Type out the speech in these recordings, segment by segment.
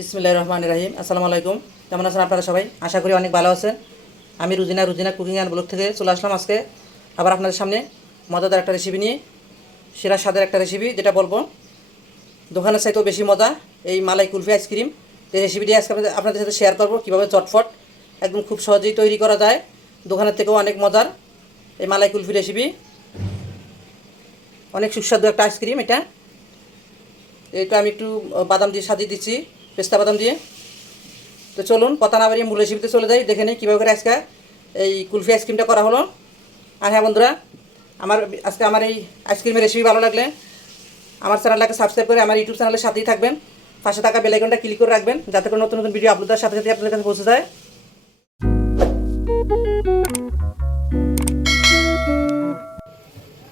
বিসমিল্লাহ রহমান রাহিম। আসসালামু আলাইকুম। কেমন আছেন আপনারা সবাই? আশা করি অনেক ভালো আছেন। আমি Rujina Rujina cooking and blog থেকে চলে আসলাম আজকে। আবার আপনাদের সামনে মজাদার একটা রেসিপি নিয়ে, সেরা স্বাদের একটা রেসিপি যেটা বলব। দোকানের চাইতেও বেশি মজা এই মালাই কুলফি আইসক্রিম। এই রেসিপিটি আজকে আপনাদের- আপনাদের সাথে শেয়ার করব কীভাবে চটফট একদম খুব সহজেই তৈরি করা যায়। দোকানের থেকেও অনেক মজার এই মালাই কুলফি রেসিপি অনেক সুস্বাদু একটা আইসক্রিম এটা। এটা আমি একটু বাদাম দিয়ে সাজিয়ে দিচ্ছি। পেস্তা বাদাম দিয়ে। তো চলুন কথা না বাড়িয়ে মূল রেসিপিতে চলে যাই, দেখে নিই কীভাবে করে আজকে এই কুলফি আইসক্রিমটা করা হলো। আর হ্যাঁ বন্ধুরা, আমার আজকে আমার এই আইসক্রিমের রেসিপি ভালো লাগলে আমার চ্যানেলটাকে সাবস্ক্রাইব করে আমার ইউটিউব চ্যানেলের সাথেই থাকবেন। পাশে থাকা বেলাইকনটা ক্লিক করে রাখবেন, যাতে করে নতুন নতুন ভিডিও আপলোড সাথে সাথে আপনাদের কাছে পৌঁছে যায়।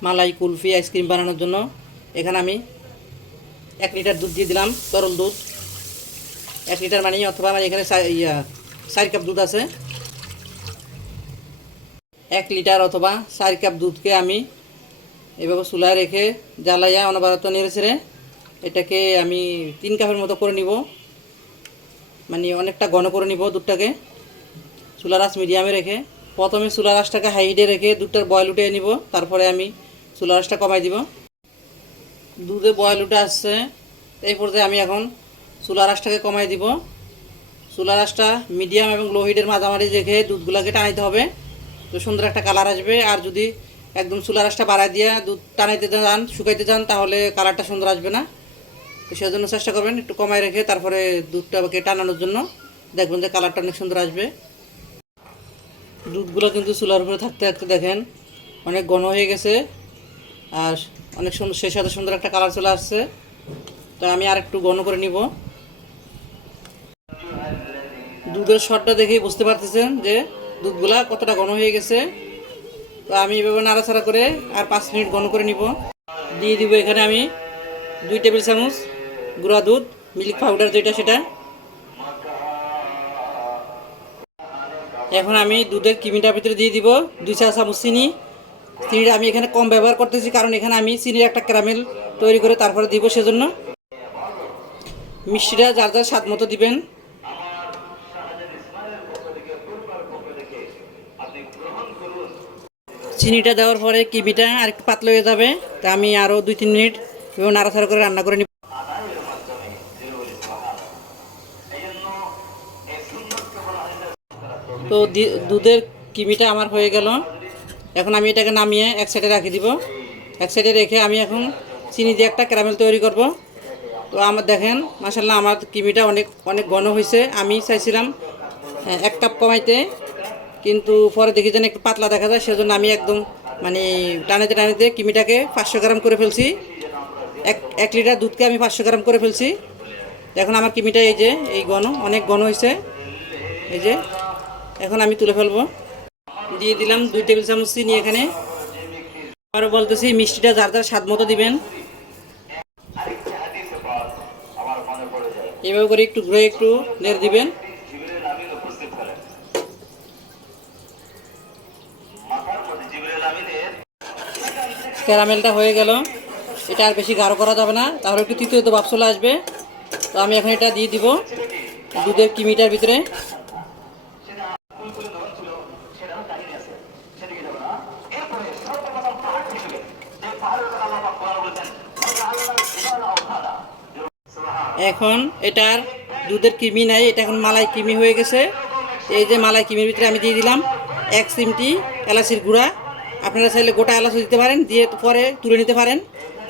মালাই কুলফি আইসক্রিম বানানোর জন্য এখানে আমি এক লিটার দুধ দিয়ে দিলাম তরল দুধ। এক লিটার মানে অথবা আমার এখানে চার কাপ দুধ আছে। এক লিটার অথবা চার কাপ দুধকে আমি এভাবে চুলায় রেখে জ্বালাইয়া অনবরত নেড়ে ছেড়ে এটাকে আমি তিন কাপের মতো করে নিব। মানে অনেকটা ঘন করে নিব দুধটাকে। চুলার আঁচ মিডিয়ামে রেখে প্রথমে চুলার আঁচটাকে হাইডে রেখে দুধটার বয়ল উঠে নিব, তারপরে আমি চুলার আঁচটা কমাই দিব। দুধে বয়ল উঠে আসছে, এই পর্যায়ে আমি এখন চুলার আঁচটাকে কমাই দিব। চুলার আঁচটা মিডিয়াম এবং লো হিটের মাঝামাঝি রেখে দুধগুলোকে টানাইতে হবে। তো সুন্দর একটা কালার আসবে। আর যদি একদম চুলার আঁচটা বাড়াই দিয়ে দুধ টানাইতে যান, শুকাইতে যান, তাহলে কালারটা সুন্দর আসবে না। তো সেজন্য চেষ্টা করবেন একটু কমাই রেখে তারপরে দুধটাকে টানানোর জন্য। দেখবেন যে কালারটা অনেক সুন্দর আসবে। দুধগুলো কিন্তু চুলার উপরে থাকতে থাকতে দেখেন অনেক ঘন হয়ে গেছে। আর অনেক সুন্দর সেই সাথে সুন্দর একটা কালার চলে আসছে। তো আমি আর একটু ঘন করে নিব। দুধের শটটা দেখেই বুঝতে পারতেছেন যে দুধগুলা কতটা ঘন হয়ে গেছে। তো আমি এভাবে নাড়াচাড়া করে আর পাঁচ মিনিট ঘন করে নিব। দিয়ে দিব এখানে আমি দুই টেবিল চামচ গুঁড়া দুধ, মিল্ক পাউডার যেটা সেটা। এখন আমি দুধের কিমিটার ভিতরে দিয়ে দিব, দুই চা চামচ চিনি। চিনিটা আমি এখানে কম ব্যবহার করতেছি কারণ এখানে আমি চিনির একটা ক্যারামেল তৈরি করে তারপরে দিব সেজন্য। মিষ্টিটা যার যার স্বাদ মতো দিবেন। চিনিটা দেওয়ার পরে কিবিটা আর একটু পাতলা হয়ে যাবে। তা আমি আরও দুই তিন মিনিট এবং নাড়াচাড়া করে রান্না করে নিব। তো দুধের কিমিটা আমার হয়ে গেল। এখন আমি এটাকে নামিয়ে এক সাইডে রাখি দিব। এক সাইডে রেখে আমি এখন চিনি দিয়ে একটা ক্যারামেল তৈরি করব। তো আমার দেখেন মাসাল্লাহ আমার কিমিটা অনেক অনেক ঘন হয়েছে। আমি চাইছিলাম এক কাপ কমাইতে। কিন্তু পরে দেখি যেন একটু পাতলা দেখা যায়, সেজন্য আমি একদম মানে টানিতে টানিতে কিমিটাকে পাঁচশো গ্রাম করে ফেলছি। এক এক লিটার দুধকে আমি পাঁচশো গ্রাম করে ফেলছি। এখন আমার কিমিটা এই যে, এই ঘন অনেক ঘন হয়েছে। এই যে, এখন আমি তুলে ফেলব। দিয়ে দিলাম দুই টেবিল চামচ চিনি এখানে। আরও বলতেছি, মিষ্টিটা যার যার স্বাদ মতো দিবেন। এভাবে করে একটু ঘুরে একটু নেড়ে দিবেন। ক্যারামেলটা হয়ে গেল। এটা আর বেশি গাঢ় করা যাবে না। তাহলে একটু তৃতীয়ত ভাব চলে আসবে। তো আমি এখন এটা দিয়ে দিব দুধের কিমিটার ভিতরে। এখন এটার দুধের কিমি নাই। এটা এখন মালাই কিমি হয়ে গেছে। এই যে মালাই কিমির ভিতরে আমি দিয়ে দিলাম এক চিমটি এলাচির গুঁড়া। আপনারা চাইলে গোটা এলাচি দিতে পারেন, দিয়ে পরে তুলে নিতে পারেন।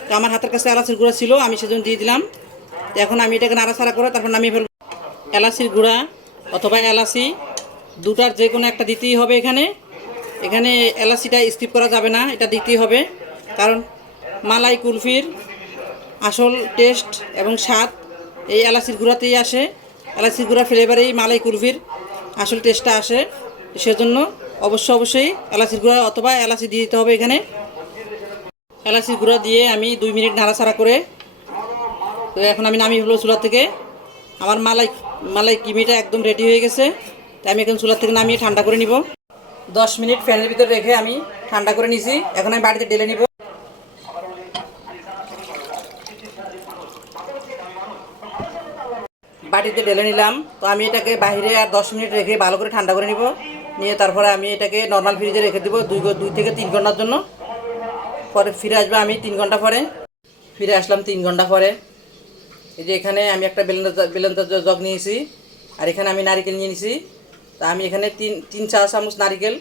তো আমার হাতের কাছে এলাচির গুঁড়া ছিল, আমি সেজন্য দিয়ে দিলাম। এখন আমি এটাকে নাড়াচাড়া করে তারপর নামিয়ে ফেলব। এলাচির গুঁড়া অথবা এলাচি, দুটার যে কোনো একটা দিতেই হবে এখানে। এখানে এলাচিটা স্কিপ করা যাবে না, এটা দিতেই হবে। কারণ মালাই কুলফির আসল টেস্ট এবং স্বাদ এই এলাচির গুঁড়াতেই আসে। এলাচির গুঁড়া ফ্লেভারেই মালাই কুলফির আসল টেস্টটা আসে। সেজন্য অবশ্য অবশ্যই এলাচির গুঁড়া অথবা এলাচি দিয়ে দিতে হবে এখানে। এলাচির গুঁড়া দিয়ে আমি দুই মিনিট নাড়াচাড়া করে, তো এখন আমি নামিয়ে হলো চুলা থেকে। আমার মালাই মালাই কিমিটা একদম রেডি হয়ে গেছে, তাই আমি এখন চুলা থেকে নামিয়ে ঠান্ডা করে নিব। দশ মিনিট ফ্যানের ভিতরে রেখে আমি ঠান্ডা করে নিছি, এখন আমি বাড়িতে ঢেলে নিব। বাটিতে ঢেলে নিলাম, তো আমি এটাকে বাইরে আর দশ মিনিট রেখে ভালো করে ঠান্ডা করে নিব। নিয়ে তারপরে আমি এটাকে নর্মাল ফ্রিজে রেখে দেবো দুই দুই থেকে তিন ঘণ্টার জন্য। পরে ফিরে আসব আমি তিন ঘণ্টা পরে। ফিরে আসলাম তিন ঘণ্টা পরে। এই যে এখানে আমি একটা বেলেন্দার বেলেন্দার জগ নিয়েছি, আর এখানে আমি নারিকেল নিয়ে নিয়েছি তা আমি এখানে তিন তিন চা চামচ নারিকেল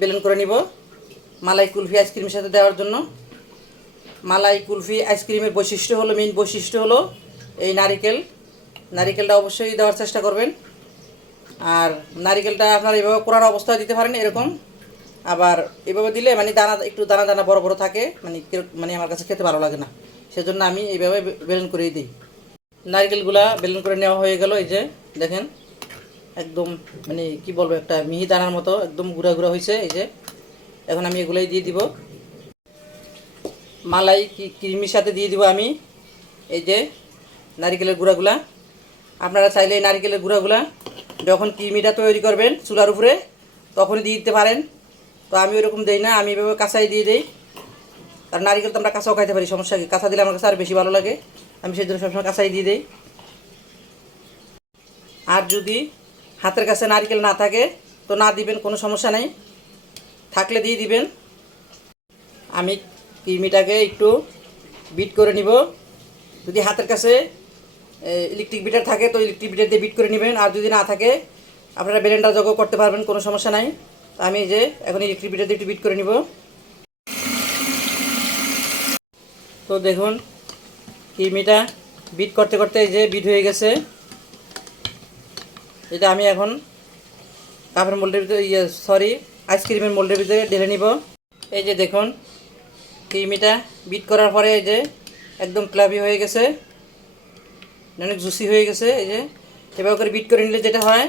বেলেন করে নিব। মালাই কুলফি আইসক্রিমের সাথে দেওয়ার জন্য। মালাই কুলফি আইসক্রিমের বৈশিষ্ট্য হলো মেইন বৈশিষ্ট্য হলো এই নারিকেল। নারিকেলটা অবশ্যই দেওয়ার চেষ্টা করবেন। আর নারিকেলটা আপনার এভাবে কোরানো অবস্থায় দিতে পারেন এরকম। আবার এভাবে দিলে মানে দানা, একটু দানা দানা বড় বড় থাকে মানে মানে আমার কাছে খেতে ভালো লাগে না। সেজন্য আমি এইভাবে বেলন করেই দিই। নারকেলগুলা বেলন করে নেওয়া হয়ে গেল এই যে, দেখেন। একদম মানে কি বলব, একটা মিহি দানার মতো, একদম গুঁড়া গুঁড়া হয়েছে এই যে। এখন আমি এগুলোই দিয়ে দিব। মালাই কি সাথে দিয়ে দিব আমি এই যে নারিকেলের গুঁড়াগুলা। আপনারা চাইলে এই নারিকেলের গুঁড়াগুলা যখন ক্রিমিটা তৈরি করবেন চুলার উপরে, তখনই দিয়ে দিতে পারেন। তো আমি ওরকম দিই না, আমি এভাবে কাঁচাই দিয়ে দিই। আর নারিকেল তো আমরা কাঁচাও খাইতে পারি, সমস্যা কি? কাঁচা দিলে আমার কাছে আর বেশি ভালো লাগে। আমি সেই জন্য সবসময় কাঁচাই দিয়ে দিই। আর যদি হাতের কাছে নারিকেল না থাকে, তো না দিবেন, কোনো সমস্যা নেই। থাকলে দিয়ে দিবেন। আমি ক্রিমিটাকে একটু বিট করে নিব। যদি হাতের কাছে ইলেকট্রিক বিটার থাকে, তো ইলেকট্রিক বিটার দিয়ে বিট করে নেবেন। আর যদি না থাকে, আপনারা ব্লেন্ডার যোগও করতে পারবেন, কোনো সমস্যা নাই। তো আমি যে, এখন ইলেকট্রিক বিটার দিয়ে একটু বিট করে নিব। তো দেখুন ক্রিমিটা বিট করতে করতে এই যে বিট হয়ে গেছে। এটা আমি এখন কাপের মোল্ডের ভিতরে ইয়ে সরি আইসক্রিমের মোল্ডের ভিতরে ঢেলে নিব। এই যে দেখুন ক্রিমিটা বিট করার পরে এই যে, একদম ক্লাবি হয়ে গেছে। অনেক জুসি হয়ে গেছে, এই যে। এভাবে করে বিট করে নিলে যেটা হয়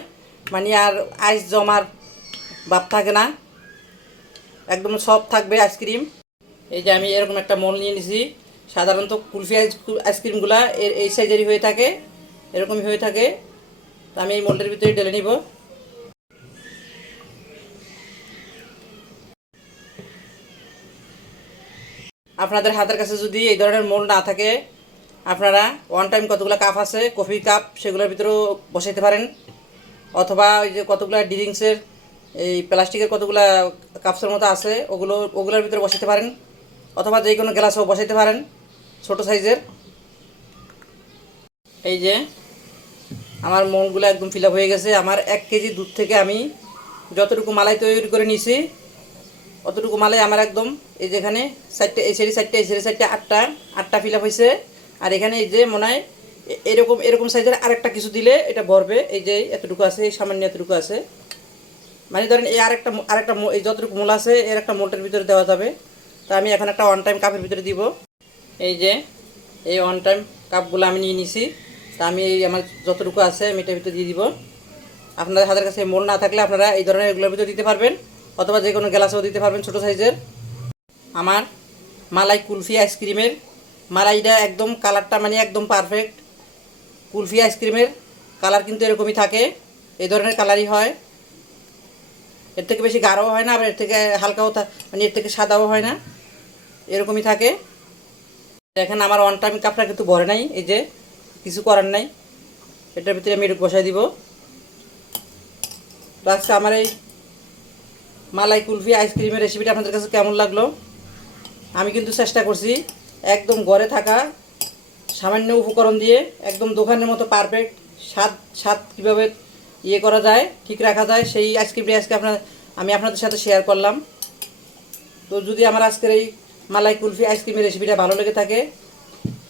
মানে আর আইস জমার ভাব থাকে না। একদম সফট থাকবে আইসক্রিম এই যে আমি এরকম একটা মোল নিয়ে নিছি। সাধারণত কুলফি আইস আইসক্রিমগুলা এর, এই সাইজেরই হয়ে থাকে, এরকমই হয়ে থাকে। তো আমি এই মোলটার ভিতরে ঢেলে নিব। আপনাদের হাতের কাছে যদি এই ধরনের মোল না থাকে আপনারা ওয়ান টাইম কতগুলো কাপ আছে কফি কাপ সেগুলোর ভিতরেও বসাইতে পারেন। অথবা ওই যে কতগুলো ড্রিঙ্কসের এই প্লাস্টিকের কতগুলা কাপসের মতো আছে, ওগুলো, ওগুলোর ভিতরে বসাইতে পারেন। অথবা যে কোনো গ্লাসও বসাইতে পারেন, ছোট সাইজের এই যে, আমার মনগুলো একদম ফিল হয়ে গেছে। আমার এক কেজি দুধ থেকে আমি যতটুকু মালাই তৈরি করে নিয়েছি, অতটুকু মালাই আমার একদম এই যেখানে চারটে, এই সাইডে চারটে, এই সাইডে চারটে, আটটা আটটা ফিল হয়েছে। আর এখানে এই যে মনে হয় এরকম এরকম সাইজের আরেকটা কিছু দিলে এটা ভরবে। এই যে এতটুকু আছে, এই সামান্য এতটুকু আছে। মানে ধরেন এই আরেকটা আরেকটা এই যতটুকু মোল আছে, এর একটা মোলটার ভিতরে দেওয়া যাবে। তা আমি এখন একটা ওয়ান টাইম কাপের ভিতরে দিব। এই যে, এই ওয়ান টাইম কাপগুলো আমি নিয়ে নিছি। তা আমি এই আমার যতটুকু আছে, আমি এটার ভিতরে দিয়ে দিব। আপনাদের হাতের কাছে মোল না থাকলে আপনারা এই ধরনের এগুলোর ভিতরে দিতে পারবেন, অথবা যে কোনো গ্লাসেও দিতে পারবেন ছোটো সাইজের। আমার মালাই কুলফি আইসক্রিমের মালাইটা একদম কালারটা মানে একদম পারফেক্ট কুলফি আইসক্রিমের কালার কিন্তু এরকমই থাকে। এই ধরনের কালারই হয়। এর থেকে বেশি গাঢ়ও হয় না, আবার এর থেকে হালকাও মানে এর থেকে সাদাও হয় না। এরকমই থাকে। দেখেন আমার ওয়ান টাইম কাপটা কিন্তু ভরে নাই, এই যে কিছু করার নাই। এটার ভিতরে আমি বসাই দিব। আজকে আমার এই মালাই কুলফি আইসক্রিমের রেসিপিটা আপনাদের কাছে কেমন লাগল? আমি কিন্তু চেষ্টা করছি। একদম ঘরে থাকা, সামান্য উপকরণ দিয়ে একদম দোকানের মতো পারফেক্ট স্বাদ স্বাদ কীভাবে ইয়ে করা যায়, ঠিক রাখা যায়, সেই আইসক্রিমটি আজকে আপনার, আমি আপনাদের সাথে শেয়ার করলাম। তো যদি আমার আজকের এই মালাই কুলফি আইসক্রিমের রেসিপিটা ভালো লেগে থাকে,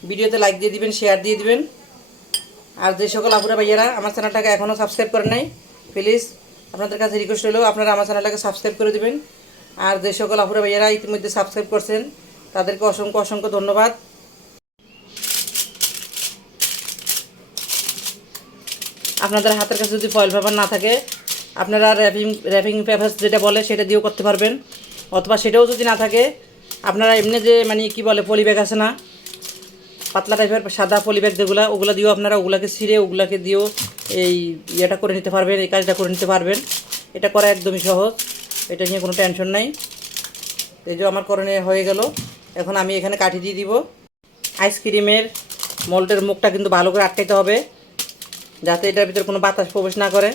ভিডিওতে লাইক দিয়ে দিবেন শেয়ার দিয়ে দিবেন। আর যে সকল আপুরা ভাইয়ারা আমার চ্যানেলটাকে এখনও সাবস্ক্রাইব করেন নাই প্লিজ আপনাদের কাছে রিকোয়েস্ট হলেও আপনারা আমার চ্যানেলটাকে সাবস্ক্রাইব করে দিবেন। আর যে সকল আপুরা ভাইয়ারা ইতিমধ্যে সাবস্ক্রাইব করছেন তাদেরকে অসংখ্য অসংখ্য ধন্যবাদ। আপনাদের হাতের কাছে যদি ফয়েল পেপার না থাকে, আপনারা র্যাপিং র্যাপিং পেপার যেটা বলে সেটা দিয়েও করতে পারবেন। অথবা সেটাও যদি না থাকে, আপনারা এমনি যে মানে কি বলে পলি ব্যাগ আছে না, পাতলা টাইপের সাদা পলি ব্যাগ যেগুলো, ওগুলো দিয়েও আপনারা ওগুলাকে ছিঁড়ে, ওগুলাকে দিয়েও এই ইয়েটা করে নিতে পারবেন, এই কাজটা করে নিতে পারবেন। এটা করা একদমই সহজ, এটা নিয়ে কোনো টেনশন নাই। এই যে আমার করণে হয়ে গেল। এখন আমি এখানে কাঠি দিয়ে দিব। আইসক্রিমের মল্টের মুখটা কিন্তু ভালো করে আটকাইতে হবে, যাতে এটার ভিতরে কোনো বাতাস প্রবেশ না করে।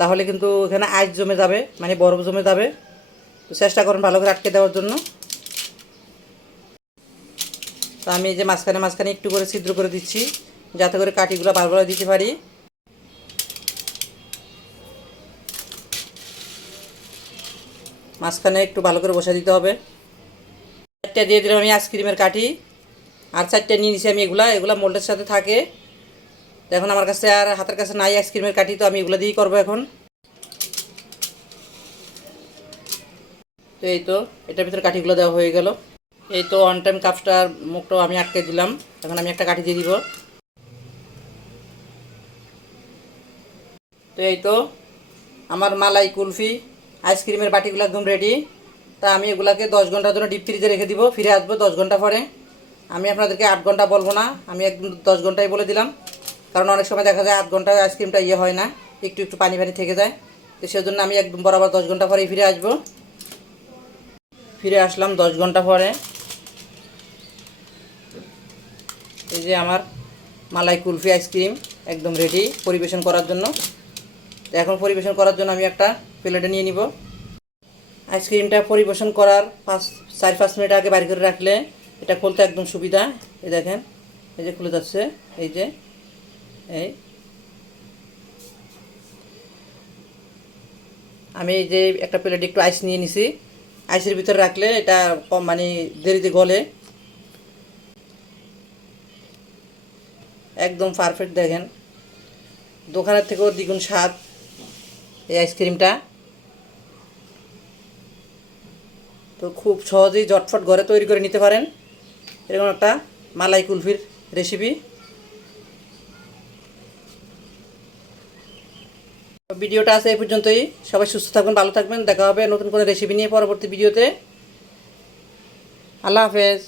তাহলে কিন্তু এখানে আইস জমে যাবে মানে বরফ জমে যাবে। তো চেষ্টা করুন ভালো করে আটকে দেওয়ার জন্য। তো আমি এই যে মাঝখানে মাঝখানে একটু করে ছিদ্র করে দিচ্ছি, যাতে করে কাঠিগুলো বারবার দিতে পারি। মাঝখানে একটু ভালো করে বসা দিতে হবে। চারটা দিয়ে দিলাম আমি আইসক্রিমের কাঠি। আর চারটে নিয়ে নিছি আমি এগুলা এগুলা মোল্ডের সাথে থাকে। তো এখন আমার কাছে আর হাতের কাছে নাই আইসক্রিমের কাঠি, তো আমি এগুলো দিয়েই করব এখন। তো এই তো, এটার ভিতরে কাঠিগুলো দেওয়া হয়ে গেল। এই তো অন টাইম কাপটার মুখটাও আমি আটকে দিলাম। এখন আমি একটা কাঠি দিয়ে দিব। তো এই তো, আমার মালাই কুলফি, আইসক্রিমের বাটিগুলো একদম রেডি তা আমি এগুলাকে দশ ঘণ্টার জন্য ডিপ ফ্রিজে রেখে দিব, ফিরে আসব দশ ঘণ্টা পরে। আমি আপনাদেরকে আট ঘণ্টা বলব না, আমি একদম দশ ঘন্টাই বলে দিলাম। কারণ অনেক সময় দেখা যায় আট ঘন্টায় আইসক্রিমটা ইয়ে হয় না, একটু একটু পানি পানি থেকে যায়। তো সেজন্য আমি একদম বরাবর দশ ঘণ্টা পরেই ফিরে আসব। ফিরে আসলাম দশ ঘণ্টা পরে। এই যে আমার মালাই কুলফি আইসক্রিম একদম রেডি পরিবেশন করার জন্য। এখন পরিবেশন করার জন্য আমি একটা প্লেটে নিয়ে নিব। আইসক্রিমটা পরিবেশন করার পাঁচ, চার, পাঁচ মিনিট আগে বাড়ি করে রাখলে এটা খুলতে একদম সুবিধা। এই দেখেন, এই যে খুলে যাচ্ছে, এই যে, এই। আমি এই যে একটা প্লেটে একটু আইস নিয়ে নিছি। আইসের ভিতরে রাখলে এটা কম মানে দেরিতে গলে। একদম পারফেক্ট দেখেন। দোকানের থেকেও দ্বিগুণ স্বাদ এই আইসক্রিমটা। তো খুব সহজেই জটফট ঘরে তৈরি করে নিতে পারেন। এরকম একটা মালাই কুলফির রেসিপি ভিডিওটা আছে এই পর্যন্তই। সবাই সুস্থ থাকবেন, ভালো থাকবেন। দেখা হবে নতুন কোনো রেসিপি নিয়ে পরবর্তী ভিডিওতে। আল্লাহ হাফেজ।